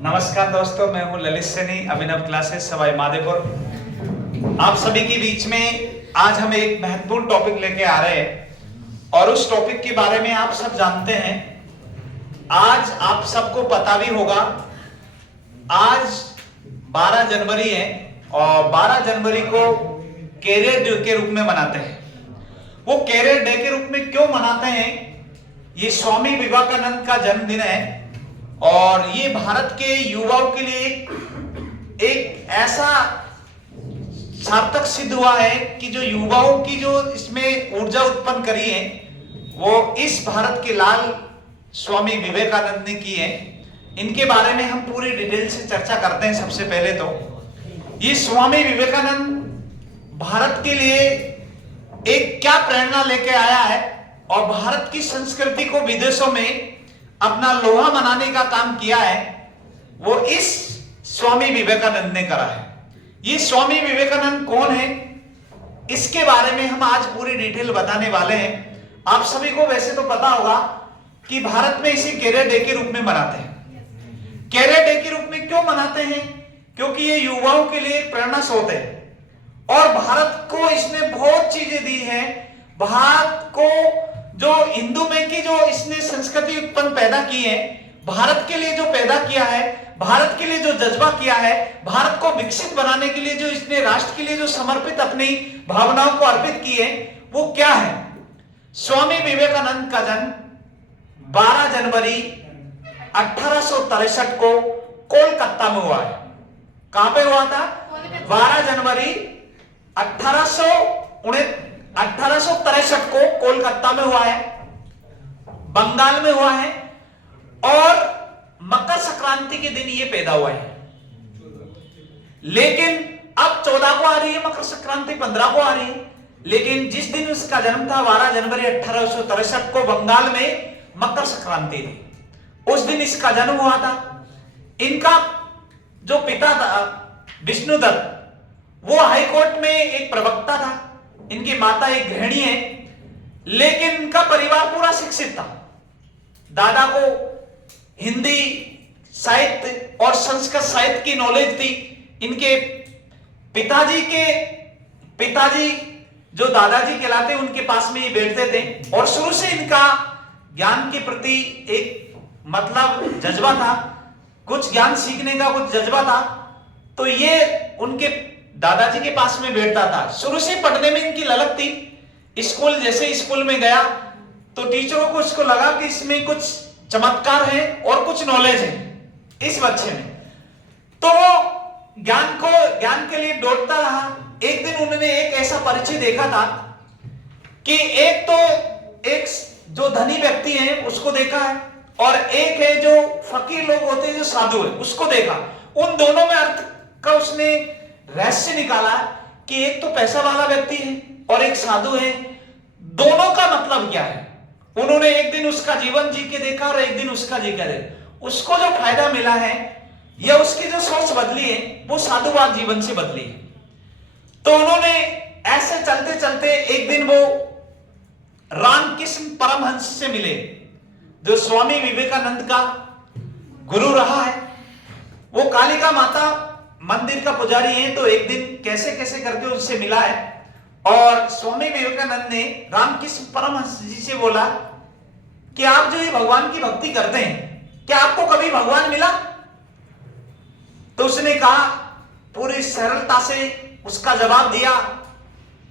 नमस्कार दोस्तों, मैं हूं ललित सैनी, अभिनव क्लासेस सवाई माधोपुर। आप सभी के बीच में आज हम एक महत्वपूर्ण टॉपिक लेके आ रहे हैं और उस टॉपिक के बारे में आप सब जानते हैं। आज आप सबको पता भी होगा, आज 12 जनवरी है और 12 जनवरी को कैरियर डे के रूप में मनाते हैं। वो कैरियर डे के रूप में क्यों मनाते हैं? ये स्वामी विवेकानंद का जन्मदिन है और ये भारत के युवाओं के लिए एक ऐसा सार्थक सिद्ध हुआ है कि जो युवाओं की जो इसमें ऊर्जा उत्पन्न करी है वो इस भारत के लाल स्वामी विवेकानंद ने की है। इनके बारे में हम पूरी डिटेल से चर्चा करते हैं। सबसे पहले तो ये स्वामी विवेकानंद भारत के लिए एक क्या प्रेरणा लेके आया है और भारत की संस्कृति को विदेशों में अपना लोहा मनाने का काम किया है, वो इस स्वामी विवेकानंद ने करा है। ये स्वामी विवेकानंद कौन है, इसके बारे में हम आज पूरी डिटेल बताने वाले हैं। आप सभी को वैसे तो पता होगा कि भारत में इसे कैरियर डे के रूप में मनाते हैं। कैरियर डे के रूप में क्यों मनाते हैं? क्योंकि ये युवाओं के लिए प्रेरणा स्रोत है और भारत को इसने बहुत चीजें दी हैं। भारत को जो हिंदू में की जो इसने संस्कृति उत्पन्न पैदा की है, भारत के लिए जो पैदा किया है, भारत के लिए जो जज्बा किया है, भारत को विकसित बनाने के लिए जो इसने राष्ट्र के लिए जो समर्पित अपनी भावनाओं को अर्पित की है, वो क्या है? स्वामी विवेकानंद का जन्म 12 जनवरी 1863 को कोलकाता में हुआ है। कहां पे हुआ था? 12 जनवरी 1863 को कोलकाता में हुआ है, बंगाल में हुआ है और मकर संक्रांति के दिन ये पैदा हुआ है। लेकिन अब 14 को आ रही है मकर संक्रांति, 15 को आ रही है, लेकिन जिस दिन उसका जन्म था 12 जनवरी 1863 को बंगाल में मकर संक्रांति थी, उस दिन इसका जन्म हुआ था। इनका जो पिता था विष्णुदत्त, वो हाईकोर्ट में एक प्रवक्ता था। इनकी माता एक गृहिणी है, लेकिन इनका परिवार पूरा शिक्षित था। दादा को हिंदी साहित्य और संस्कृत साहित्य की नॉलेज थी। इनके पिताजी जो दादाजी कहलाते उनके पास में ये बैठते थे और शुरू से इनका ज्ञान के प्रति एक मतलब जज्बा था, कुछ ज्ञान सीखने का कुछ जज्बा था। तो ये उनके दादाजी के पास में बैठता था। शुरू से पढ़ने में इनकी ललक थी। स्कूल में गया तो टीचरों को इसको लगा कि इसमें कुछ चमत्कार है और कुछ नॉलेज है इस बच्चे में, तो वो ज्ञान के लिए दौड़ता रहा। एक दिन उन्होंने एक ऐसा परिचय देखा था कि एक जो धनी व्यक्ति है उसको देखा है और एक है जो फकीर लोग होते हैं, जो साधु है, उसको देखा। उन दोनों में अर्थ का उसने रहस्य निकाला कि एक तो पैसा वाला व्यक्ति है और एक साधु है, दोनों का मतलब क्या है। उन्होंने एक दिन उसका जीवन जी के देखा और एक दिन उसका जी के देखा। उसको जो फायदा मिला है या उसकी जो सोच बदली है वो साधुवाद जीवन से बदली है। तो उन्होंने ऐसे चलते चलते एक दिन वो रामकृष्ण परमहंस से मिले, जो स्वामी विवेकानंद का गुरु रहा है। वो कालिका माता मंदिर का पुजारी है। तो एक दिन कैसे कैसे करके उससे मिला है और स्वामी विवेकानंद ने रामकृष्ण परमहंस जी से बोला कि आप जो ये भगवान की भक्ति करते हैं, क्या आपको कभी भगवान मिला? तो उसने कहा, पूरी सरलता से उसका जवाब दिया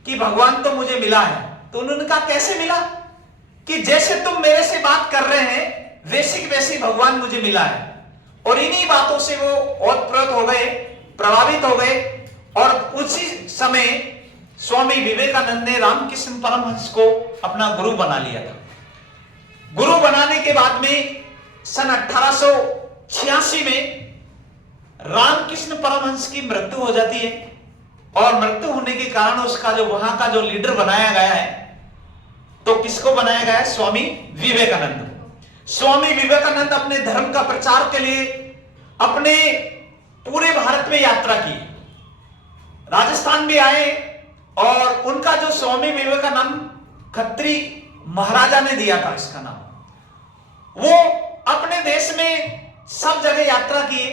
कि भगवान तो मुझे मिला है। तो उन्होंने कहा, कैसे मिला? कि जैसे तुम मेरे से बात कर रहे हैं वैसे भगवान मुझे मिला है। और इन्हीं बातों से वो ओतप्रोत हो गए, प्रभावित हो गए और उसी समय स्वामी विवेकानंद ने रामकृष्ण परमहंस को अपना गुरु बना लिया था। गुरु बनाने के बाद में सन 1886 में रामकृष्ण परमहंस की मृत्यु हो जाती है और मृत्यु होने के कारण उसका जो वहां का जो लीडर बनाया गया है, तो किसको बनाया गया है? स्वामी विवेकानंद। स्वामी विवेकानंद अपने धर्म का प्रचार के लिए अपने पूरे भारत में यात्रा की, राजस्थान भी आए और उनका जो स्वामी विवेकानंद खत्री महाराजा ने दिया था इसका नाम, वो अपने देश में सब जगह यात्रा किए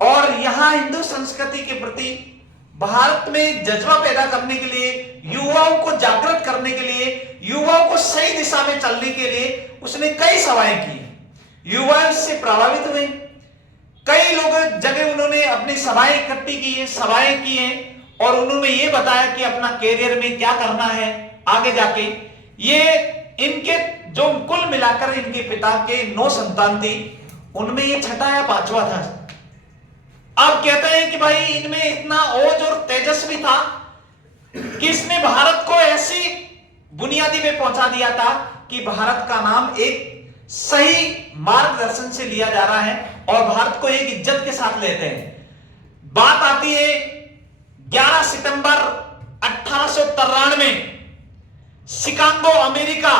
और यहां हिंदू संस्कृति के प्रति भारत में जज्बा पैदा करने के लिए, युवाओं को जागृत करने के लिए, युवाओं को सही दिशा में चलने के लिए उसने कई सभाएं की। युवा इससे प्रभावित हुए, कई लोग जगह उन्होंने अपनी सभाएं इकट्ठी की है, सभाएं की हैं और उन्होंने ये बताया कि अपना कैरियर में क्या करना है आगे जाके। ये इनके जो कुल मिलाकर इनके पिता के 9 संतान थी, उनमें ये छठा या पांचवा था। आप कहते हैं कि भाई इनमें इतना ओज और तेजस्वी था कि इसने भारत को ऐसी बुनियादी में पहुंचा दिया था कि भारत का नाम एक सही मार्गदर्शन से लिया जा रहा है और भारत को एक इज्जत के साथ लेते हैं। बात आती है 11 सितंबर 1893 शिकागो अमेरिका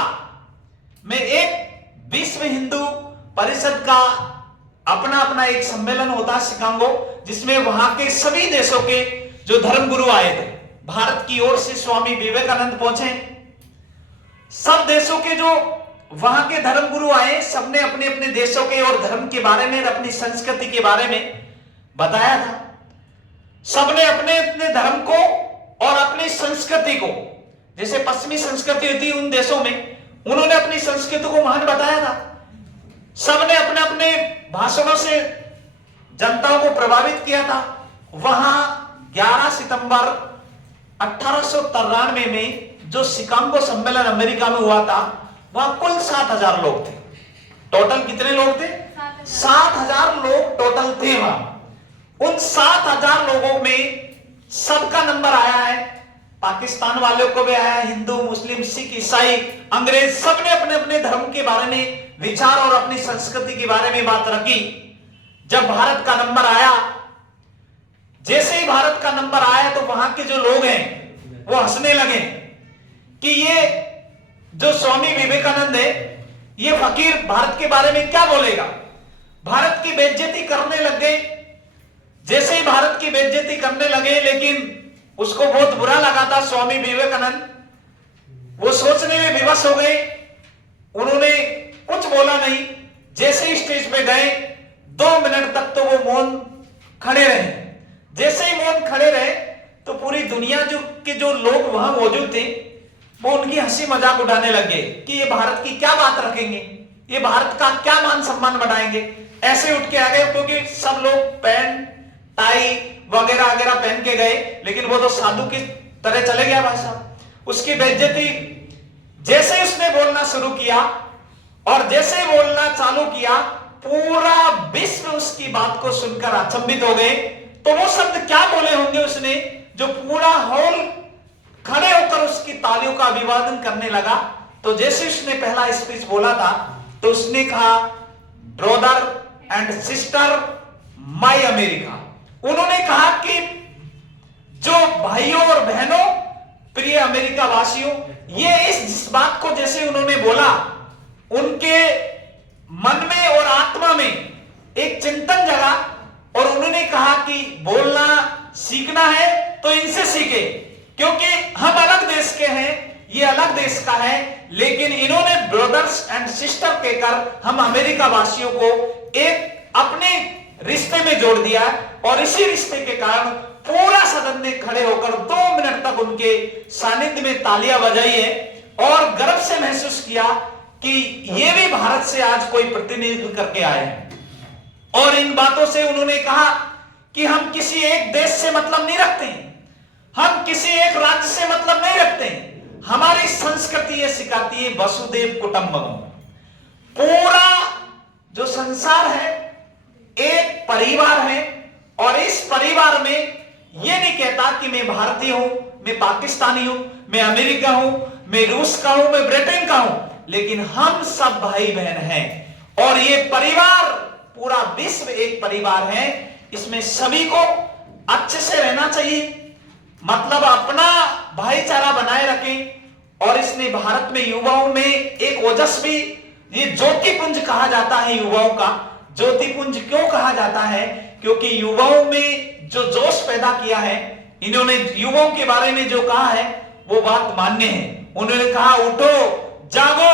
में एक विश्व हिंदू परिषद का अपना एक सम्मेलन होता है शिकागो, जिसमें वहां के सभी देशों के जो धर्मगुरु आए थे। भारत की ओर से स्वामी विवेकानंद पहुंचे। सब देशों के जो वहां के धर्मगुरु आए, सबने अपने अपने देशों के और धर्म के बारे में, अपनी संस्कृति के बारे में बताया था। सबने अपने अपने धर्म को और अपनी संस्कृति को, जैसे पश्चिमी संस्कृति होती उन देशों में, उन्होंने अपनी संस्कृति को महान बताया था। सबने अपने अपने भाषणों से जनताओं को प्रभावित किया था। वहां 11 सितंबर 1893 में जो शिकागो सम्मेलन अमेरिका में हुआ था, वहां कुल 7000 लोग थे। टोटल कितने लोग थे? 7000 लोग टोटल थे वहां। उन 7000 लोगों में सबका नंबर आया है। पाकिस्तान वालों को भी आया, हिंदू, मुस्लिम, सिख, ईसाई, अंग्रेज, सबने अपने अपने धर्म के बारे में विचार और अपनी संस्कृति के बारे में बात रखी। जब भारत का नंबर आया, जैसे ही भारत का नंबर आया तो वहां के जो लोग हैं वो हंसने लगे कि ये जो स्वामी विवेकानंद है, ये फकीर भारत के बारे में क्या बोलेगा। भारत की बेइज्जती करने लग गए। जैसे ही भारत की बेइज्जती करने लगे, लेकिन उसको बहुत बुरा लगा था स्वामी विवेकानंद। वो सोचने में विवश हो गए। उन्होंने कुछ बोला नहीं। जैसे ही स्टेज पे गए 2 मिनट तक तो वो मौन खड़े रहे। जैसे ही मौन खड़े रहे तो पूरी दुनिया के जो लोग वहां मौजूद थे वो उनकी हंसी मजाक उड़ाने लगे कि ये भारत की क्या बात रखेंगे, ये भारत का क्या मान सम्मान बढ़ाएंगे। ऐसे उठ के आ गए, क्योंकि सब लोग पैंट टाई वगैरह वगैरह पहन के गए, लेकिन वो तो साधु की तरह चले गया भाई साहब। उसकी बेइज्जती, जैसे ही उसने बोलना शुरू किया और जैसे बोलना चालू किया, पूरा विश्व उसकी बात को सुनकर अचंभित हो गए। तो वो शब्द क्या बोले होंगे उसने, जो पूरा हॉल खड़े होकर उसकी तालियों का अभिवादन करने लगा। तो जैसे उसने पहला स्पीच बोला था तो उसने कहा, brother and sister my America. उन्होंने कहा कि जो भाइयों और बहनों, प्रिय अमेरिका वासियों, ये इस बात को जैसे उन्होंने बोला, उनके मन में और आत्मा में एक चिंतन जगा और उन्होंने कहा कि बोलना सीखना है तो इनसे सीखे, क्योंकि हम अलग देश के हैं, ये अलग देश का है, लेकिन इन्होंने ब्रदर्स एंड सिस्टर कहकर हम अमेरिका वासियों को एक अपने रिश्ते में जोड़ दिया। और इसी रिश्ते के कारण पूरा सदन ने खड़े होकर 2 मिनट तक उनके सानिध्य में तालियां बजाई है और गर्व से महसूस किया कि ये भी भारत से आज कोई प्रतिनिधित्व करके आए हैं। और इन बातों से उन्होंने कहा कि हम किसी एक देश से मतलब नहीं रखते, हम किसी एक राज्य से मतलब नहीं रखते। हमारी संस्कृति ये सिखाती है वसुदेव कुटुंबकम। पूरा जो संसार है एक परिवार है और इस परिवार में ये नहीं कहता कि मैं भारतीय हूं, मैं पाकिस्तानी हूं, मैं अमेरिका हूं, मैं रूस का हूं, मैं ब्रिटेन का हूं, लेकिन हम सब भाई बहन हैं। और ये परिवार, पूरा विश्व एक परिवार है, इसमें सभी को अच्छे से रहना चाहिए, मतलब अपना भाईचारा बनाए रखें। और इसने भारत में युवाओं में एक ओजस्वी, ये ज्योतिपुंज कहा जाता है युवाओं का। ज्योतिपुंज क्यों कहा जाता है? क्योंकि युवाओं में जो जोश पैदा किया है, इन्होंने युवाओं के बारे में जो कहा है वो बात मान्य है। उन्होंने कहा, उठो जागो,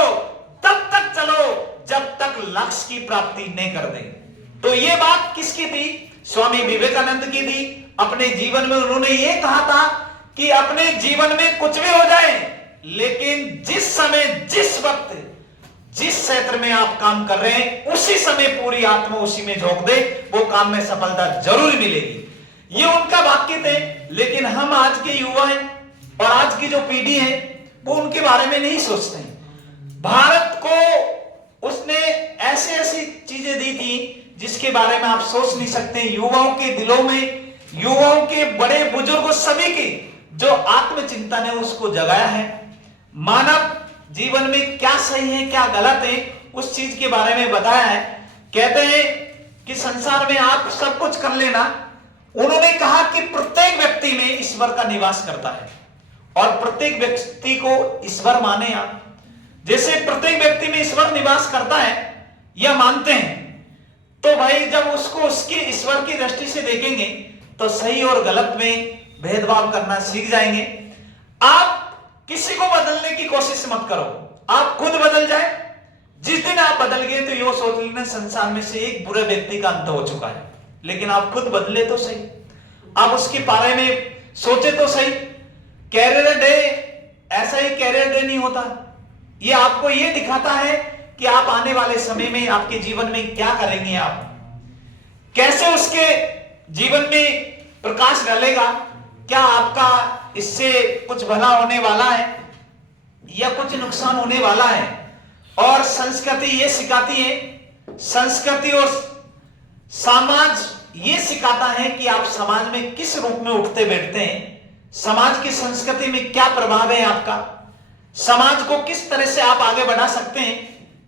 तब तक चलो जब तक लक्ष्य की प्राप्ति नहीं कर दे। तो ये बात किसकी थी? स्वामी विवेकानंद की थी। अपने जीवन में उन्होंने ये कहा था कि अपने जीवन में कुछ भी हो जाए, लेकिन जिस समय, जिस वक्त, जिस क्षेत्र में आप काम कर रहे हैं, उसी समय पूरी आत्मा उसी में झोंक दे, वो काम में सफलता जरूर मिलेगी। ये उनका वाक्य थे। लेकिन हम आज के युवा हैं और आज की जो पीढ़ी है वो उनके बारे में नहीं सोचते हैं। भारत को उसने ऐसी ऐसी चीजें दी थी जिसके बारे में आप सोच नहीं सकते। युवाओं के दिलों में, युवाओं के बड़े बुजुर्गों सभी की जो आत्मचिंतन है उसको जगाया है। मानव जीवन में क्या सही है क्या गलत है उस चीज के बारे में बताया है। कहते हैं कि संसार में आप सब कुछ कर लेना। उन्होंने कहा कि प्रत्येक व्यक्ति में ईश्वर का निवास करता है और प्रत्येक व्यक्ति को ईश्वर माने आप। जैसे प्रत्येक व्यक्ति में ईश्वर निवास करता है या मानते हैं, तो भाई जब उसको उसके ईश्वर की दृष्टि से देखेंगे तो सही और गलत में भेदभाव करना सीख जाएंगे। आप किसी को बदलने की कोशिश मत करो, आप खुद बदल जाए। जिस दिन आप बदल गए तो यो सोच लेना संसार में से एक बुरे व्यक्ति का अंत हो चुका है। लेकिन आप खुद बदले तो सही, आप उसके बारे में सोचे तो सही। कैरियर डे ऐसा ही कैरियर डे नहीं होता। ये आपको ये दिखाता है कि आप आने वाले समय में आपके जीवन में क्या करेंगे, आप कैसे उसके जीवन में प्रकाश डालेगा। क्या आपका इससे कुछ भला होने वाला है या कुछ नुकसान होने वाला है। और संस्कृति ये सिखाती है, संस्कृति और समाज ये सिखाता है कि आप समाज में किस रूप में उठते बैठते हैं, समाज की संस्कृति में क्या प्रभाव है आपका, समाज को किस तरह से आप आगे बढ़ा सकते हैं,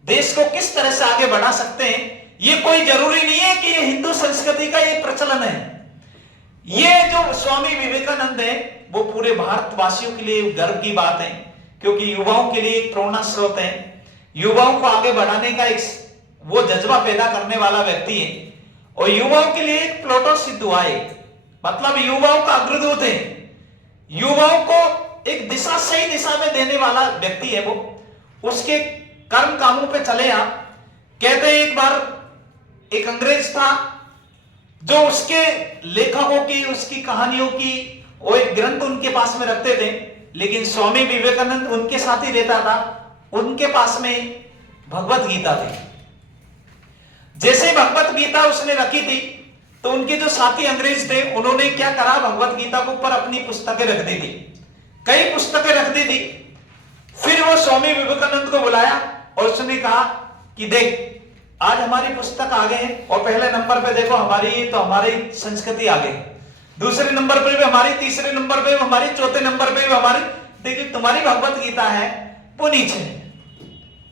देश को किस तरह से आगे बढ़ा सकते हैं। ये कोई जरूरी नहीं है कि ये हिंदू संस्कृति का ये प्रचलन है। ये जो स्वामी विवेकानंद है वो पूरे भारतवासियों के लिए गर्व की बात है, क्योंकि युवाओं के लिए एक प्रेरणा स्रोत है। युवाओं को आगे बढ़ाने का एक वो जज्बा पैदा करने वाला व्यक्ति है और युवाओं के लिए एक प्लूटो सिद्ध हुआ है, मतलब युवाओं का अग्रदूत है। युवाओं को एक दिशा, सही दिशा में देने वाला व्यक्ति है वो। उसके कर्म कामों पे चले आप। कहते हैं एक बार एक अंग्रेज था जो उसके लेखकों की, उसकी कहानियों की वो एक ग्रंथ उनके पास में रखते थे, लेकिन स्वामी विवेकानंद उनके साथ ही रहता था। उनके पास में भगवत गीता थी। जैसे भगवत गीता उसने रखी थी तो उनके जो साथी अंग्रेज थे उन्होंने क्या करा, भगवत गीता के ऊपर अपनी पुस्तकें रख दी थी, कई पुस्तकें रख दी थी। फिर वो स्वामी विवेकानंद को बुलाया और उसने कहा कि देख आज हमारी पुस्तक आ गए और पहले नंबर पे देखो हमारी, तो हमारी संस्कृति आ गई, दूसरे नंबर पे भी हमारी, तीसरे नंबर पे भी हमारी, चौथे नंबर पे भी हमारी, देखिए तुम्हारी भगवत गीता है वो नीचे है।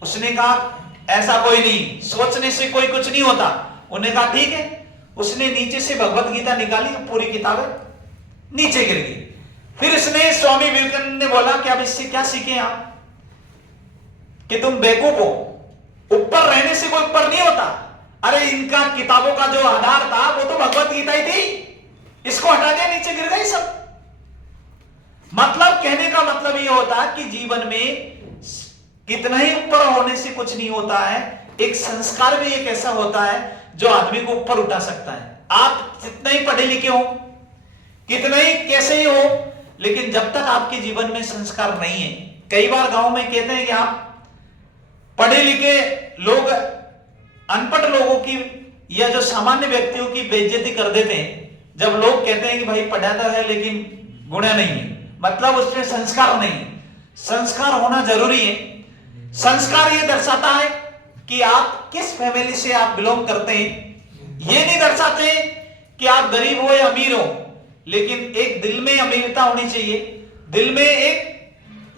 उसने कहा ऐसा कोई नहीं, सोचने से कोई कुछ नहीं होता। उन्होंने कहा ठीक है। उसने नीचे से भगवत गीता निकाली, पूरी किताबें नीचे गिर गई। फिर इसने स्वामी विवेकानंद ने बोला कि अब इससे क्या सीखे आप, कि तुम बेवकूफ हो, ऊपर रहने से कोई ऊपर नहीं होता। अरे इनका किताबों का जो आधार था वो तो भगवत गीता ही थी, इसको हटा दिया नीचे गिर गई सब। मतलब कहने का मतलब ये होता है कि जीवन में कितना ही ऊपर होने से कुछ नहीं होता है, एक संस्कार भी एक ऐसा होता है जो आदमी को ऊपर उठा सकता है। आप जितना ही पढ़े लिखे हो, कितना ही कैसे ही हो, लेकिन जब तक आपके जीवन में संस्कार नहीं है, कई बार गांव में कहते हैं कि आप पढ़े लिखे लोग अनपढ़ लोगों की या जो सामान्य व्यक्तियों की बेइज्जती कर देते हैं। जब लोग कहते हैं कि भाई पढ़ा तो है लेकिन गुण नहीं है, मतलब उसमें संस्कार नहीं। संस्कार होना जरूरी है। संस्कार ये दर्शाता है कि आप किस फैमिली से आप बिलोंग करते हैं। ये नहीं दर्शाते कि आप गरीब हो या अमीर हो, लेकिन एक दिल में अमीरता होनी चाहिए, दिल में एक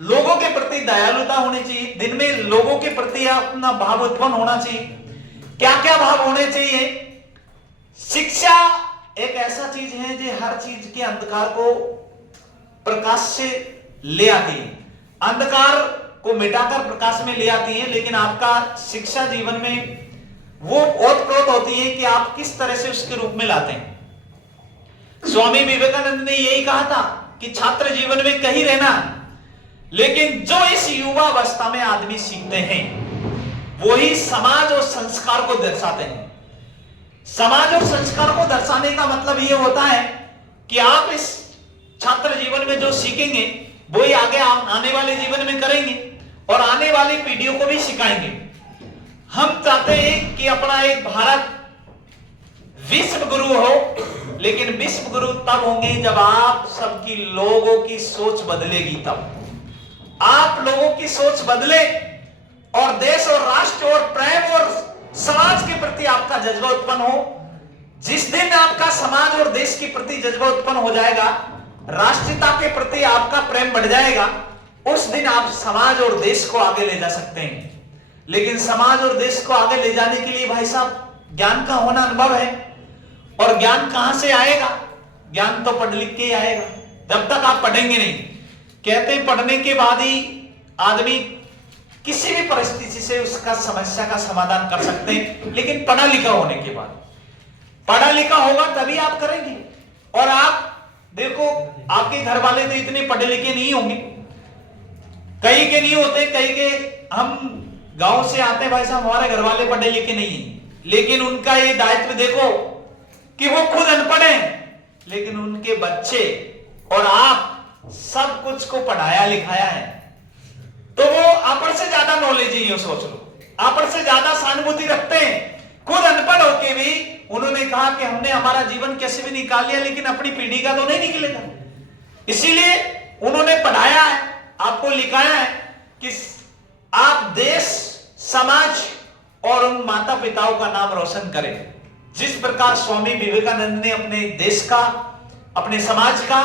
लोगों के प्रति दयालुता होनी चाहिए, दिल में लोगों के प्रति अपना भाव उत्पन्न होना चाहिए। क्या क्या भाव होने चाहिए? शिक्षा एक ऐसा चीज है जो हर चीज के अंधकार को प्रकाश से ले आती है, अंधकार को मिटाकर प्रकाश में ले आती है। लेकिन आपका शिक्षा जीवन में वो ओतप्रोत होती है कि आप किस तरह से उसके रूप में लाते हैं। स्वामी विवेकानंद ने यही कहा था कि छात्र जीवन में कहीं रहना, लेकिन जो इस युवा अवस्था में आदमी सीखते हैं वही समाज और संस्कार को दर्शाते हैं। समाज और संस्कार को दर्शाने का मतलब यह होता है कि आप इस छात्र जीवन में जो सीखेंगे वही आगे आने वाले जीवन में करेंगे और आने वाली पीढ़ियों को भी सिखाएंगे। हम चाहते हैं कि अपना एक भारत विश्व गुरु हो, लेकिन विश्व गुरु तब होंगे जब आप सबकी लोगों की सोच बदलेगी। तब आप लोगों की सोच बदले और देश और राष्ट्र और प्रेम और समाज के प्रति आपका जज्बा उत्पन्न हो। जिस दिन आपका समाज और देश के प्रति जज्बा उत्पन्न हो जाएगा, राष्ट्रीयता के प्रति आपका प्रेम बढ़ जाएगा, उस दिन आप समाज और देश को आगे ले जा सकते हैं। लेकिन समाज और देश को आगे ले जाने के लिए भाई साहब ज्ञान का होना अनुभव है। और ज्ञान कहां से आएगा? ज्ञान तो पढ़ लिख के ही आएगा। जब तक आप पढ़ेंगे नहीं, कहते हैं पढ़ने के बाद ही आदमी किसी भी परिस्थिति से उसका समस्या का समाधान कर सकते हैं, लेकिन पढ़ा लिखा होने के बाद। पढ़ा लिखा होगा तभी आप करेंगे। और आप देखो, आपके घर वाले तो इतने पढ़े लिखे नहीं होंगे, कई के नहीं होते, कई के हम गांव से आते भाई साहब, हमारे घर वाले पढ़े लिखे नहीं है, लेकिन उनका ये दायित्व देखो कि वो खुद अनपढ़ हैं, लेकिन उनके बच्चे और आप सब कुछ को पढ़ाया लिखाया है। तो वो आप से ज्यादा नॉलेज ही है, सोच लो, आप से ज्यादा सहानुभूति रखते हैं। खुद अनपढ़ होके भी उन्होंने कहा कि हमने हमारा जीवन कैसे भी निकाल लिया, लेकिन अपनी पीढ़ी का तो नहीं निकलेगा। इसीलिए उन्होंने पढ़ाया है, आपको लिखाया है कि आप देश, समाज और उन माता पिताओं का नाम रोशन करें। जिस प्रकार स्वामी विवेकानंद ने अपने देश का, अपने समाज का,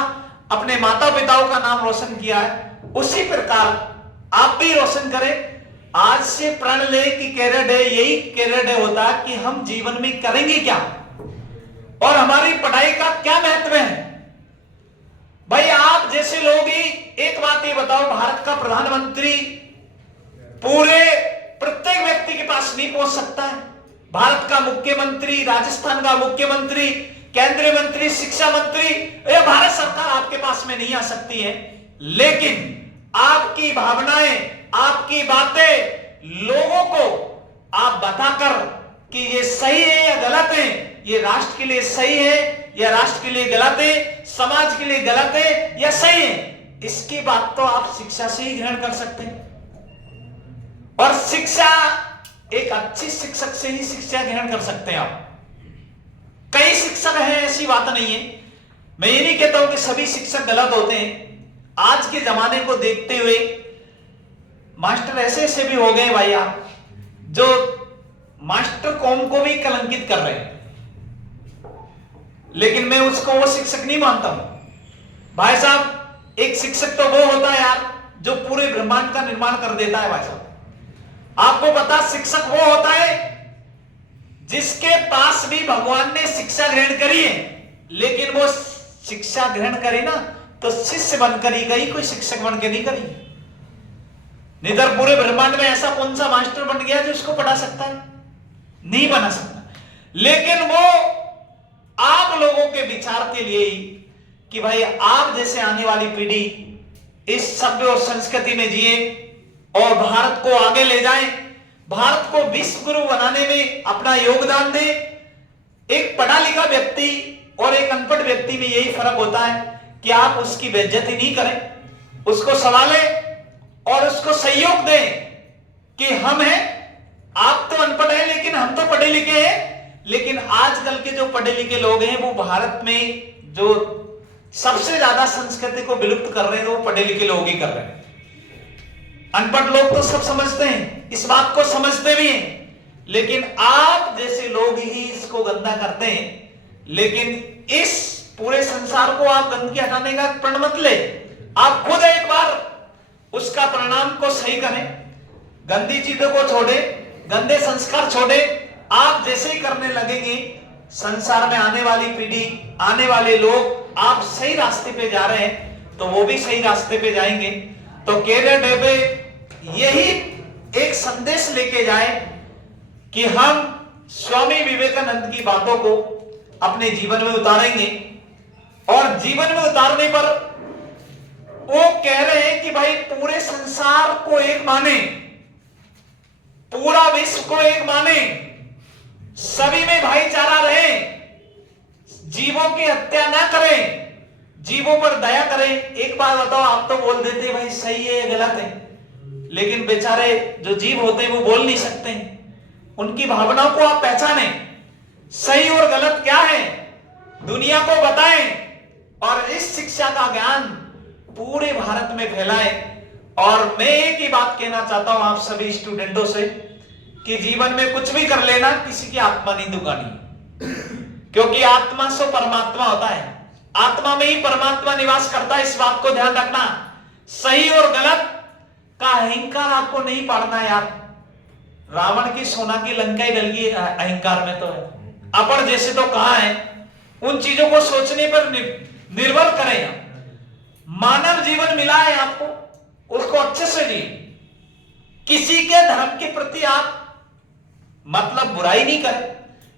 अपने माता पिताओं का नाम रोशन किया है, उसी प्रकार आप भी रोशन करें। आज से प्रण ले कि कैरियर डे, यही कैरियर डे होता है कि हम जीवन में करेंगे क्या और हमारी पढ़ाई का क्या महत्व है। भाई आप जैसे लोग ही, एक बात ये बताओ, भारत का प्रधानमंत्री पूरे प्रत्येक व्यक्ति के पास नहीं पहुंच सकता है। भारत का मुख्यमंत्री, राजस्थान का मुख्यमंत्री, केंद्रीय मंत्री, शिक्षा मंत्री, यह भारत सरकार आपके पास में नहीं आ सकती है। लेकिन आपकी भावनाएं, आपकी बातें लोगों को आप बताकर कि ये सही है या गलत है, ये राष्ट्र के लिए सही है या राष्ट्र के लिए गलत है, समाज के लिए गलत है या सही है, इसकी बात तो आप शिक्षा से ही ग्रहण कर सकते हैं। और शिक्षा, एक अच्छी शिक्षक से ही शिक्षा ग्रहण कर सकते हैं आप। कई शिक्षक हैं, ऐसी बात नहीं है। मैं ये नहीं कहता हूं कि सभी शिक्षक गलत होते हैं। आज के जमाने को देखते हुए मास्टर ऐसे ऐसे भी हो गए भाई आप, जो मास्टर कौम को भी कलंकित कर रहे हैं। लेकिन मैं उसको वो शिक्षक नहीं मानता हूं। भाई साहब, एक शिक्षक तो वो होता है यार जो पूरे ब्रह्मांड का निर्माण कर देता है। भाई साहब, आपको पता, शिक्षक वो होता है जिसके पास भी भगवान ने शिक्षा ग्रहण करी है, लेकिन वो शिक्षा ग्रहण करे ना तो शिष्य बनकर ही गई, कोई शिक्षक बन के नहीं करी। निधर पूरे ब्रह्मांड में ऐसा कौन सा मास्टर बन गया जो उसको पढ़ा सकता है? नहीं बना सकता। लेकिन वो आप लोगों के विचार के लिए ही कि भाई आप जैसे आने वाली पीढ़ी इस सभ्य और संस्कृति में जिए और भारत को आगे ले जाएं, भारत को विश्व गुरु बनाने में अपना योगदान दे। एक पढ़ा लिखा व्यक्ति और एक अनपढ़ व्यक्ति में यही फर्क होता है कि आप उसकी बेइज्जती नहीं करें, उसको संभालें और उसको सहयोग दें कि हम हैं, आप तो अनपढ़ हैं लेकिन हम तो पढ़े लिखे हैं। लेकिन आजकल के जो पढ़े लिखे लोग हैं वो भारत में जो सबसे ज्यादा संस्कृति को विलुप्त कर रहे हैं वो पढ़े लिखे लोग ही कर रहे हैं। अनपढ़ लोग तो सब समझते हैं, इस बात को समझते भी हैं, लेकिन आप जैसे लोग ही इसको गंदा करते हैं। लेकिन इस पूरे संसार को आप गंदगी हटाने का प्रण मत ले, आप खुद एक बार उसका परिणाम को सही करें, गंदी चीजों को छोड़े, गंदे संस्कार छोड़े। आप जैसे ही करने लगेंगे, संसार में आने वाली पीढ़ी, आने वाले लोग, आप सही रास्ते पे जा रहे हैं तो वो भी सही रास्ते पे जाएंगे। तो कैरियर डे पे यही एक संदेश लेके जाए कि हम स्वामी विवेकानंद की बातों को अपने जीवन में उतारेंगे। और जीवन में उतारने पर वो कह रहे हैं कि भाई पूरे संसार को एक माने, पूरा विश्व को एक माने, सभी में भाईचारा रहे, जीवों की हत्या ना करें, जीवों पर दया करें। एक बात बताओ, आप तो बोल देते भाई सही है गलत है, लेकिन बेचारे जो जीव होते हैं वो बोल नहीं सकते। उनकी भावनाओं को आप पहचानें, सही और गलत क्या है दुनिया को बताएं, और इस शिक्षा का ज्ञान पूरे भारत में फैलाएं। और मैं एक ही बात कहना चाहता हूं आप सभी स्टूडेंटों से कि जीवन में कुछ भी कर लेना, किसी की आत्मा नहीं दुखानी, क्योंकि आत्मा सो परमात्मा होता है, आत्मा में ही परमात्मा निवास करता है। इस बात को ध्यान रखना। सही और गलत का अहंकार आपको नहीं पाड़ना यार। रावण की सोना की लंका ही डल गई अहंकार में तो है। अपन जैसे तो कहां है, उन चीजों को सोचने पर निर्भर करें। मानव जीवन मिला है आपको, उसको अच्छे से जी। किसी के धर्म के प्रति आप मतलब बुराई नहीं करें।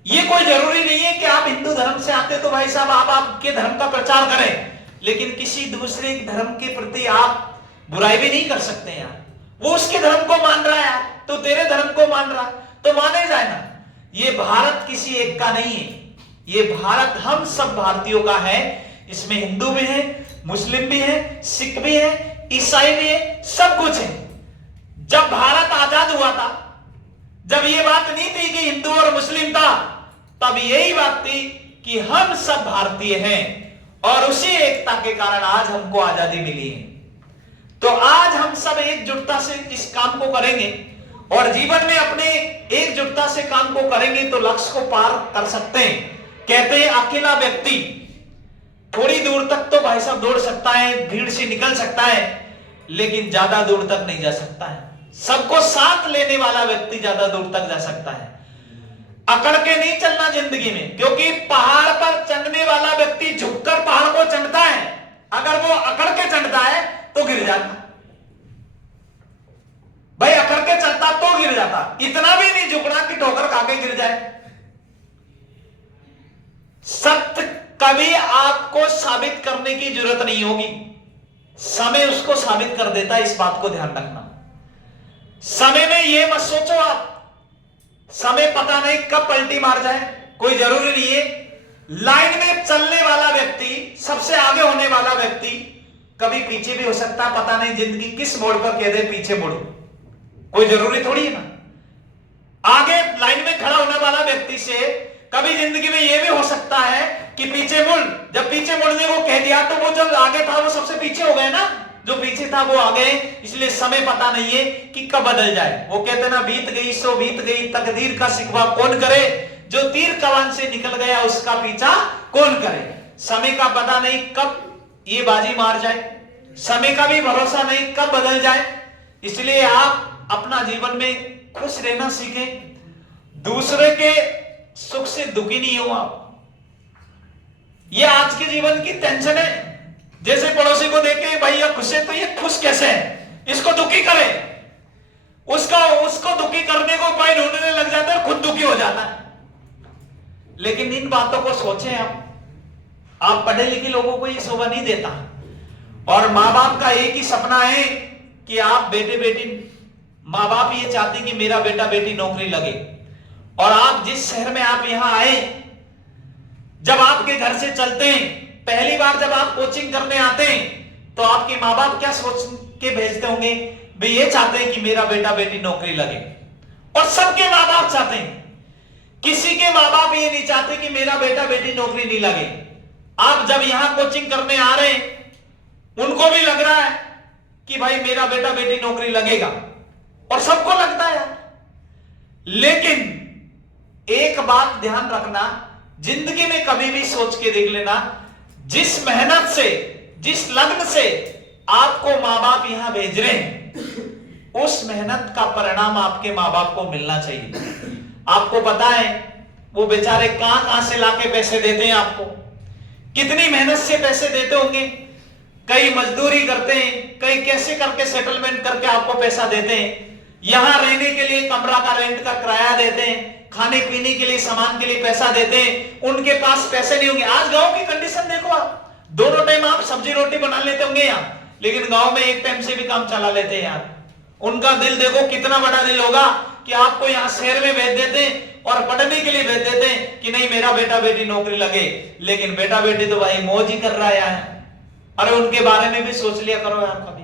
ये कोई जरूरी नहीं है कि आप हिंदू धर्म से आते तो भाई साहब आप आपके धर्म का प्रचार करें, लेकिन किसी दूसरे धर्म के प्रति आप बुराई भी नहीं कर सकते यार। वो उसके धर्म को मान रहा है, तो तेरे धर्म को मान रहा, तो माने जाए ना। ये भारत किसी एक का नहीं है, ये भारत हम सब भारतीयों का है। इसमें हिंदू भी है, मुस्लिम भी है, सिख भी है, ईसाई भी है, सब कुछ है। जब भारत आजाद हुआ था, जब ये बात नहीं थी कि हिंदू और मुस्लिम था, तब यही बात थी कि हम सब भारतीय हैं, और उसी एकता के कारण आज हमको आजादी मिली है। तो आज हम सब एकजुटता से इस काम को करेंगे, और जीवन में अपने एकजुटता से काम को करेंगे तो लक्ष्य को पार कर सकते हैं। कहते हैं अकेला व्यक्ति थोड़ी दूर तक तो भाई साहब दौड़ सकता है, भीड़ से निकल सकता है, लेकिन ज्यादा दूर तक नहीं जा सकता है। सबको साथ लेने वाला व्यक्ति ज्यादा दूर तक जा सकता है। अकड़ के नहीं चलना जिंदगी में, क्योंकि पहाड़ पर चढ़ने वाला व्यक्ति झुककर पहाड़ को चढ़ता है, अगर वो अकड़ के चढ़ता है तो गिर जाता। भाई अकड़ के चलता तो गिर जाता, इतना भी नहीं झुकना कि ठोकर खा के गिर जाए। सत्य कभी आपको साबित करने की जरूरत नहीं होगी, समय उसको साबित कर देता है। इस बात को ध्यान रखना। समय में ये मत सोचो आप, समय पता नहीं कब पलटी मार जाए, कोई जरूरी नहीं है। लाइन में चलने वाला व्यक्ति, सबसे आगे होने वाला व्यक्ति कभी पीछे भी हो सकता, पता नहीं जिंदगी किस मोड़ पर कह दे पीछे मुड़ो, कोई जरूरी थोड़ी है ना। आगे लाइन में खड़ा होने वाला व्यक्ति से कभी जिंदगी में यह भी हो सकता है कि पीछे मुड़, जब पीछे मुड़ने को कह दिया तो वो जो आगे था वो सबसे पीछे हो गए ना, जो पीछे था वो आगे। इसलिए समय पता नहीं है कि कब बदल जाए। वो कहते ना, बीत गई सो बीत गई, तकदीर का शिकवा कौन करे, जो तीर कमान से निकल गया उसका पीछा कौन करे। समय का पता नहीं कब ये बाजी मार जाए, समय का भी भरोसा नहीं कब बदल जाए। इसलिए आप अपना जीवन में खुश रहना सीखें, दूसरे के सुख से दुखी नहीं हो आप। ये आज के जीवन की टेंशन है। जैसे पड़ोसी को देखे भाई ये खुश है, तो ये खुश कैसे है, इसको दुखी करे, उसको दुखी करने को उपाय ढूंढने लग जाता है, खुद दुखी हो जाता है। लेकिन इन बातों को सोचें आप पढ़े लिखे लोगों को ये शोभा नहीं देता। और माँ बाप का एक ही सपना है कि आप बेटे बेटी, माँ बाप ये चाहते कि मेरा बेटा बेटी नौकरी लगे। और आप जिस शहर में आप यहां आए, जब आपके घर से चलते हैं, पहली बार जब आप कोचिंग करने आते हैं, तो आपके माँ बाप क्या सोच के भेजते होंगे, वे ये चाहते हैं कि मेरा बेटा बेटी नौकरी लगे। और सबके माँ बाप चाहते हैं, किसी के माँ बाप ये नहीं चाहते कि मेरा बेटा बेटी नौकरी नहीं लगे। आप जब यहां कोचिंग करने आ रहे हैं, उनको भी लग रहा है कि भाई मेरा बेटा बेटी नौकरी लगेगा, और सबको लगता है। लेकिन एक बात ध्यान रखना, जिंदगी में कभी भी सोच के देख लेना, जिस मेहनत से, जिस लगन से आपको माँ बाप यहां भेज रहे हैं, उस मेहनत का परिणाम आपके माँ बाप को मिलना चाहिए। आपको पता है वो बेचारे कहां से लाके पैसे देते हैं आपको, कितनी मेहनत से पैसे देते होंगे। कई मजदूरी करते हैं, कई कैसे करके सेटलमेंट करके आपको पैसा देते हैं। यहां रहने के लिए कमरा का रेंट का किराया देते हैं, खाने पीने के लिए सामान के लिए पैसा देते हैं। उनके पास पैसे नहीं होंगे। आज गांव की कंडीशन देखो आप, दोनों टाइम आप सब्जी रोटी बना लेते होंगे यहाँ, लेकिन गांव में एक टाइम से भी काम चला लेते हैं यार। उनका दिल देखो कितना बड़ा दिल होगा कि आपको यहाँ शहर में भेज देते हैं और पढ़ने के लिए भेज देते हैं कि नहीं मेरा बेटा बेटी नौकरी लगे, लेकिन बेटा बेटी तो भाई मौज ही कर रहा है यहाँ। अरे उनके बारे में भी सोच लिया करो यार, कभी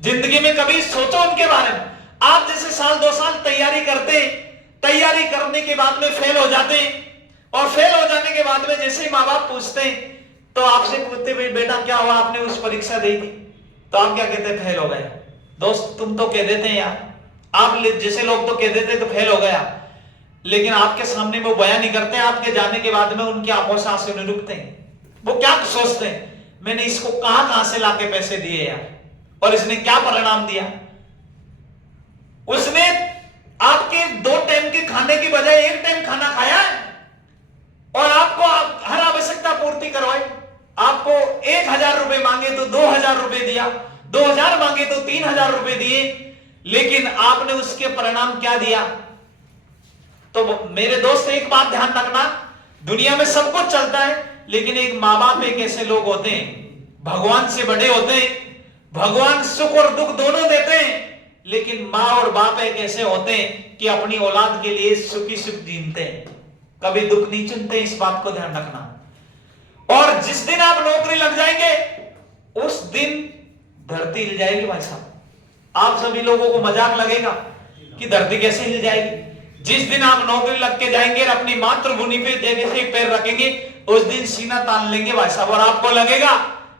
जिंदगी में कभी सोचो उनके बारे में। आप जैसे साल 2 साल तैयारी करते, तैयारी करने के बाद में फेल हो जाते और फेल हो जाने के बाद में जैसे ही माँ बाप पूछते हैं तो आपसे पूछते बेटा क्या हुआ, आपने उस परीक्षा दी थी, तो आप क्या कहते फेल हो गया। दोस्त तुम तो कह देते हैं यार, आप जैसे लोग तो कह देते तो फेल हो गया, लेकिन आपके सामने वो बयान नहीं करते। आपके जाने के बाद में उनकी आंखों से आंसू नहीं रुकते हैं। वो क्या सोचते हैं, मैंने इसको कहां से लाके पैसे दिए यार, और इसने क्या परिणाम दिया। उसने आपके 2 टाइम के खाने की बजाय 1 टाइम खाना खाया है और आपको हर आवश्यकता पूर्ति करवाई। आपको 1000 रुपए मांगे तो 2000 रुपए दिया, 2000 मांगे तो 3000 रुपए दिए, लेकिन आपने उसके परिणाम क्या दिया। तो मेरे दोस्त एक बात ध्यान रखना, दुनिया में सब कुछ चलता है, लेकिन एक माँ बाप एक ऐसे लोग होते हैं भगवान से बड़े होते हैं। भगवान सुख और दुख दोनों देते हैं, लेकिन माँ और बाप एक ऐसे होते हैं कि अपनी औलाद के लिए सुखी सुख जीते हैं, कभी दुख नहीं चुनते। इस बात को ध्यान रखना। और जिस दिन आप नौकरी लग जाएंगे उस दिन धरती हिल जाएगी भाई साहब। आप सभी लोगों को मजाक लगेगा कि धरती कैसे हिल जाएगी। जिस दिन आप नौकरी लग के जाएंगे और अपनी मातृभूमि पे जैसे पैर रखेंगे उस दिन सीना तान लेंगे भाई साहब, और आपको लगेगा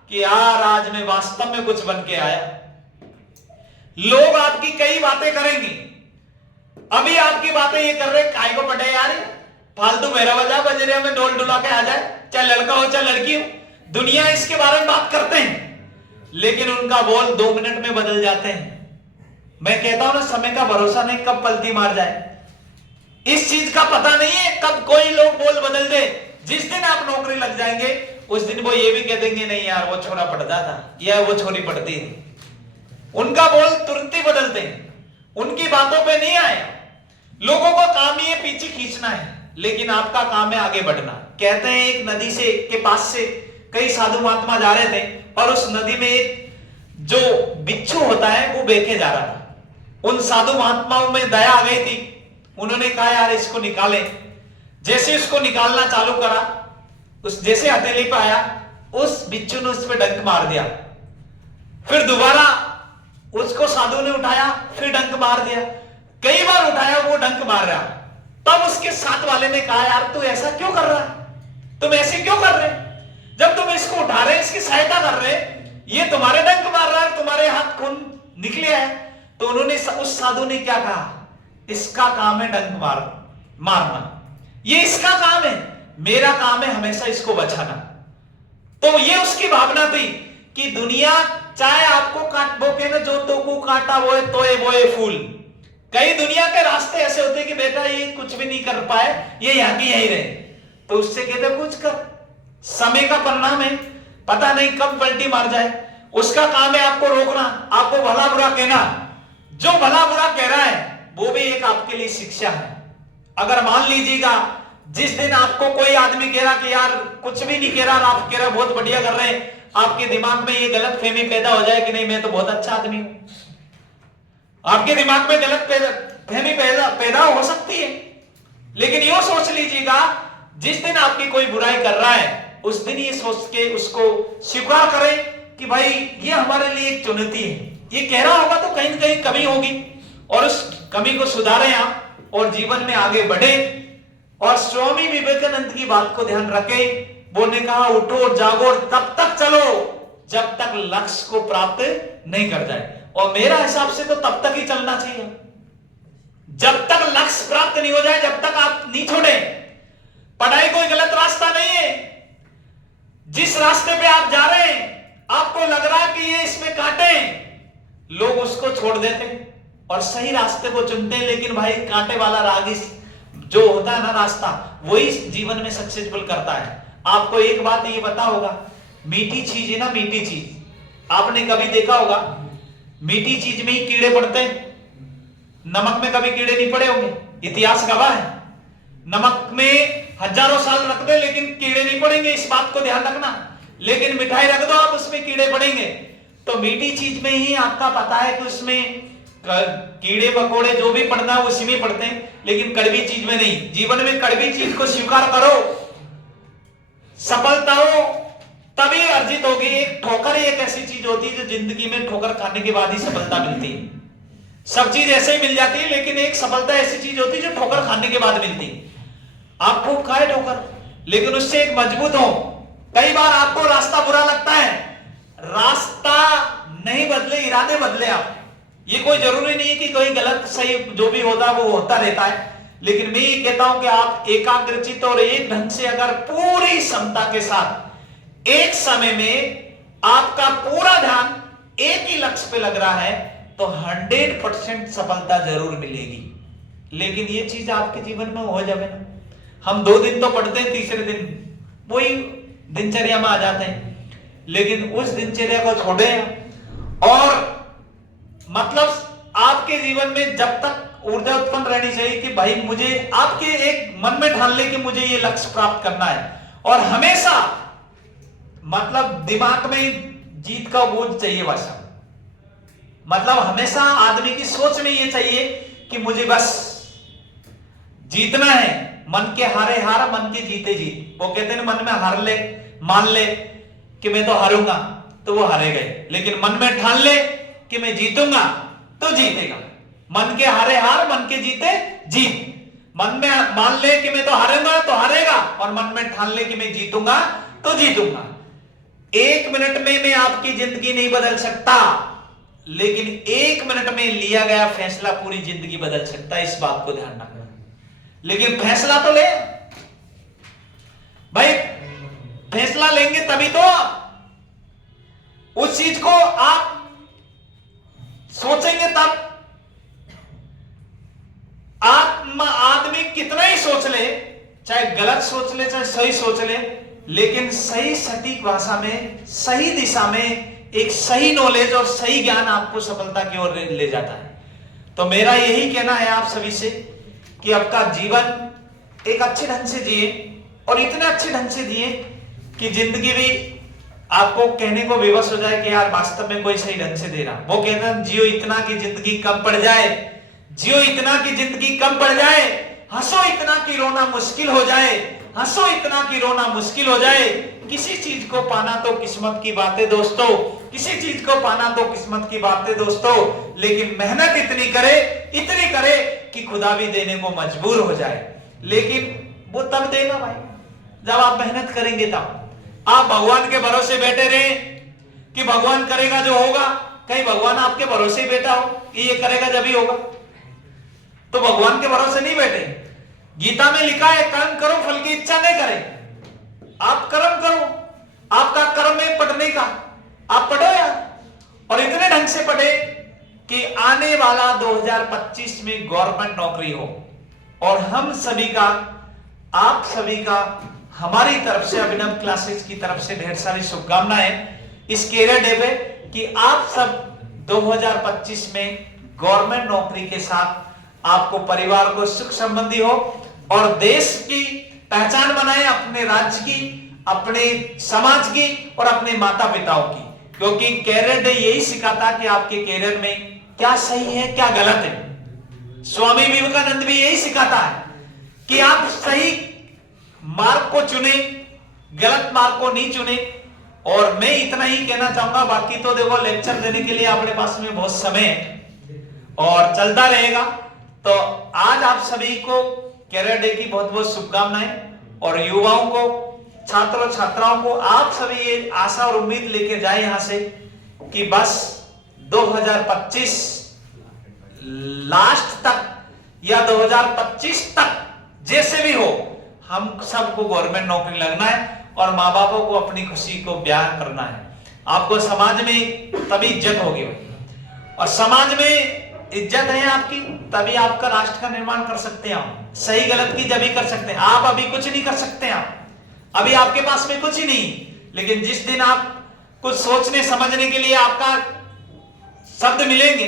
कि यार आज मैं वास्तव में कुछ बन के आया। लोग आपकी कई बातें करेंगे, अभी आपकी बातें ये कर रहे काय को पड़े यार, फालतू मेरा बजा बजरिया में डोल डुला के आ जाए, चाहे लड़का हो चाहे लड़की हो। दुनिया इसके बारे में बात करते हैं, लेकिन उनका बोल 2 मिनट में बदल जाते हैं। मैं कहता हूं ना, समय का भरोसा नहीं, कब पलटी मार जाए इस चीज का पता नहीं है, कब कोई लोग बोल बदल दे। जिस दिन आप नौकरी लग जाएंगे उस दिन वो ये भी कह देंगे नहीं यार वो छोरा पढ़ता था या वो छोरी पढ़ती थी। उनका बोल तुरंत ही बदलते हैं, उनकी बातों पे नहीं आए। लोगों को काम ही है पीछे खींचना है, लेकिन आपका काम है आगे बढ़ना। कहते हैं एक नदी से के पास से कई साधु महात्मा जा रहे थे और उस नदी में एक जो बिच्छू होता है वो बेके जा रहा था। उन साधु महात्माओं में दया आ गई थी, उन्होंने कहा यार इसको निकालें। जैसे उसको निकालना चालू करा, उस जैसे हथेली पे आया उस बिच्छू ने उस पर डंक मार दिया। फिर दोबारा उसको साधु ने उठाया, फिर डंक मार दिया। कई बार उठाया वो डंक मार रहा। तब उसके साथ वाले ने कहा यार तू ऐसा क्यों कर रहा है, तुम ऐसे क्यों कर रहे, जब तुम इसको उठा रहे इसकी सहायता कर रहे, ये तुम्हारे डंक मार रहा है, तुम्हारे हाथ खून निकले है। तो उन्होंने उस साधु ने क्या कहा, इसका काम है डंक मारना, ये इसका काम है, मेरा काम है हमेशा इसको बचाना। तो ये उसकी भावना थी कि दुनिया चाहे आपको काट, वो कहना जो तो को काटा वो है तोए बोए फूल। कई दुनिया के रास्ते ऐसे होते कि बेटा ये कुछ भी नहीं कर पाए, ये यहाँ की यही रहे, तो उससे कहते कुछ कर, समय का परिणाम है, पता नहीं कब पलटी मार जाए। उसका काम है आपको रोकना, आपको भला बुरा कहना। जो भला बुरा कह रहा है वो भी एक आपके लिए शिक्षा है। अगर मान लीजिएगा जिस दिन आपको कोई आदमी कह रहा कि यार कुछ भी नहीं कह रहा, आप कह रहे बहुत बढ़िया कर रहे हैं, आपके दिमाग में ये गलत फहमी पैदा हो जाए कि नहीं मैं तो बहुत अच्छा आदमी हूं। आपके दिमाग में गलत फहमी पैदा हो सकती है, लेकिन यो सोच लीजिएगा जिस दिन आपकी कोई बुराई कर रहा है उस दिन ये सोच के उसको स्वीकार करें कि भाई ये हमारे लिए एक चुनौती है। ये कह रहा होगा तो कहीं ना कहीं कमी होगी, और उस कमी को सुधारें आप और जीवन में आगे बढ़े। और स्वामी विवेकानंद की बात को ध्यान रखें, वो ने कहा उठो जागो और तब तक चलो जब तक लक्ष्य को प्राप्त नहीं कर जाए। और मेरा हिसाब से तो तब तक ही चलना चाहिए जब तक लक्ष्य प्राप्त नहीं हो जाए, जब तक आप नहीं छोड़े। पढ़ाई कोई गलत रास्ता नहीं है। जिस रास्ते पे आप जा रहे हैं आपको लग रहा है कि ये इसमें कांटे, लोग उसको छोड़ देते और सही रास्ते को चुनते हैं। लेकिन भाई कांटे वाला रागी जो होता है ना रास्ता, वही जीवन में सक्सेसफुल करता है। आपको एक बात ये पता होगा, मीठी चीज है ना, मीठी चीज आपने कभी देखा होगा, मीठी चीज में ही कीड़े पड़ते हैं, नमक में कभी कीड़े नहीं पड़े होंगे। इतिहास गवाह है, नमक में हजारों साल रख दे लेकिन कीड़े नहीं पड़ेंगे, इस बात को ध्यान रखना। लेकिन मिठाई रख दो आप, उसमें कीड़े पड़ेंगे। तो मीठी चीज में ही आपका पता है कि उसमें कीड़े मकोड़े जो भी पढ़ना है उसी में पढ़ते हैं, लेकिन कड़वी चीज में नहीं। जीवन में कड़वी चीज को स्वीकार करो, सफलता हो तभी अर्जित होगी। एक ठोकर ही एक ऐसी चीज होती है जो जिंदगी में ठोकर खाने के बाद ही सफलता मिलती है। सब चीज ऐसे ही मिल जाती है, लेकिन एक सफलता ऐसी चीज होती है जो ठोकर खाने के बाद मिलती है। आप खूब खाए ठोकर, लेकिन उससे एक मजबूत हो। कई बार आपको रास्ता बुरा लगता है, रास्ता नहीं बदले, इरादे बदले आप। ये कोई जरूरी नहीं है कि कोई गलत सही जो भी होता है वो होता रहता है, लेकिन मैं ये कहता हूं कि आप एकाग्रचित और एक ढंग से अगर पूरी क्षमता के साथ एक समय में आपका पूरा ध्यान एक ही लक्ष्य पे लग रहा है तो 100% सफलता जरूर मिलेगी। लेकिन ये चीज आपके जीवन में हो जाए ना, हम 2 दिन तो पढ़ते हैं, तीसरे दिन वही दिनचर्या में आ जाते हैं, लेकिन उस दिनचर्या को छोड़े। और मतलब आपके जीवन में जब तक ऊर्जा उत्पन्न रहनी चाहिए कि भाई मुझे, आपके एक मन में ठान ले कि मुझे ये लक्ष्य प्राप्त करना है, और हमेशा मतलब दिमाग में जीत का बोझ चाहिए। भाषा मतलब हमेशा आदमी की सोच में ये चाहिए कि मुझे बस जीतना है। मन के हारे हार, मन के जीते जीत। वो कहते हैं मन में हार ले, मान ले कि मैं तो हारूंगा, तो वो हारे गए। लेकिन मन में ठान ले कि मैं जीतूंगा तो जीतेगा। मन के हारे हार, मन के जीते जीत। मन में मान ले कि मैं तो हारूंगा तो हारेगा, और मन में ठान ले कि मैं जीतूंगा तो जीतूंगा। 1 मिनट में मैं आपकी जिंदगी नहीं बदल सकता, लेकिन 1 मिनट में लिया गया फैसला पूरी जिंदगी बदल सकता है। इस बात को ध्यान रखना। लेकिन फैसला तो ले भाई, फैसला लेंगे तभी तो उस चीज को आप सोचेंगे। तब आदमी कितना ही सोच ले, चाहे गलत सोच ले चाहे सही सोच ले, लेकिन सही सटीक भाषा में, सही दिशा में एक सही नॉलेज और सही ज्ञान आपको सफलता की ओर ले जाता है। तो मेरा यही कहना है आप सभी से कि आपका जीवन एक अच्छे ढंग से जिए, और इतने अच्छे ढंग से जिए कि जिंदगी भी आपको कहने को विवश हो जाए कि यार वास्तव में कोई सही ढंग से दे रहा। वो कहते हैं जियो इतना कि जिंदगी कम पड़ जाए, जियो इतना कि जिंदगी कम पड़ जाए, हंसो इतना कि रोना मुश्किल हो जाए, हंसो इतना कि रोना मुश्किल हो जाए। किसी चीज को पाना तो किस्मत की बात है दोस्तों, किसी चीज को पाना तो किस्मत की बात है दोस्तों, लेकिन मेहनत इतनी करे कि खुदा भी देने को मजबूर हो जाए। लेकिन वो तब देगा भाई जब आप मेहनत करेंगे। तब आप भगवान के भरोसे बैठे रहे कि भगवान करेगा जो होगा। कहीं भगवान आपके भरोसे बैठा हो कि ये करेगा जब ही होगा, तो भगवान के भरोसे नहीं बैठे। गीता में लिखा है कर्म करो फल की इच्छा नहीं करे। आप कर्म करो, आपका कर्म है पढ़ने का, आप पढ़ो यार, और इतने ढंग से पढ़े कि आने वाला 2025 में गवर्नमेंट नौकरी हो। और हम सभी का, आप सभी का हमारी तरफ से, अभिनव क्लासेस की तरफ से ढेर सारी शुभकामनाएं इस कैरियर डे पे कि आप सब 2025 में गवर्नमेंट नौकरी के साथ आपको परिवार को सुख संबंधी हो और देश की पहचान बनाए, अपने राज्य की, अपने समाज की और अपने माता पिताओं की। क्योंकि कैरियर डे यही सिखाता कि आपके कैरियर में क्या सही है क्या गलत है। स्वामी विवेकानंद भी यही सिखाता है कि आप सही मार्ग को चुने, गलत मार्ग को नहीं चुने। और मैं इतना ही कहना चाहूंगा, बाकी तो देखो लेक्चर देने के लिए अपने पास में बहुत समय है और चलता रहेगा। तो आज आप सभी को कैरियर डे की बहुत बहुत शुभकामनाएं, और युवाओं को, छात्रों छात्राओं को आप सभी ये आशा और उम्मीद लेके जाए यहां से कि बस 2025 लास्ट तक या 2025 तक जैसे भी हो, हम सबको गवर्नमेंट नौकरी लगना है और माँ बापों को अपनी खुशी को बयान करना है। आपको समाज में तभी इज्जत होगी भाई, और समाज में इज्जत है आपकी तभी आपका राष्ट्र का निर्माण कर सकते हैं। आप सही गलत की जब ही कर सकते हैं। आप अभी कुछ नहीं कर सकते, आप अभी आपके पास में कुछ ही नहीं, लेकिन जिस दिन आप कुछ सोचने समझने के लिए आपका शब्द मिलेंगे,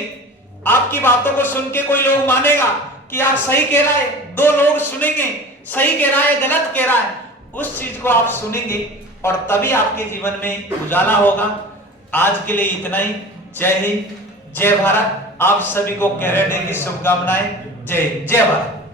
आपकी बातों को सुन के कोई लोग मानेगा कि यार सही कह रहा है, 2 लोग सुनेंगे सही कह रहा है गलत कह रहा है, उस चीज को आप सुनेंगे और तभी आपके जीवन में उजाला होगा। आज के लिए इतना ही। जय हिंद, जय भारत। आप सभी को कैरेट डे की शुभकामनाएं। जय जय भारत।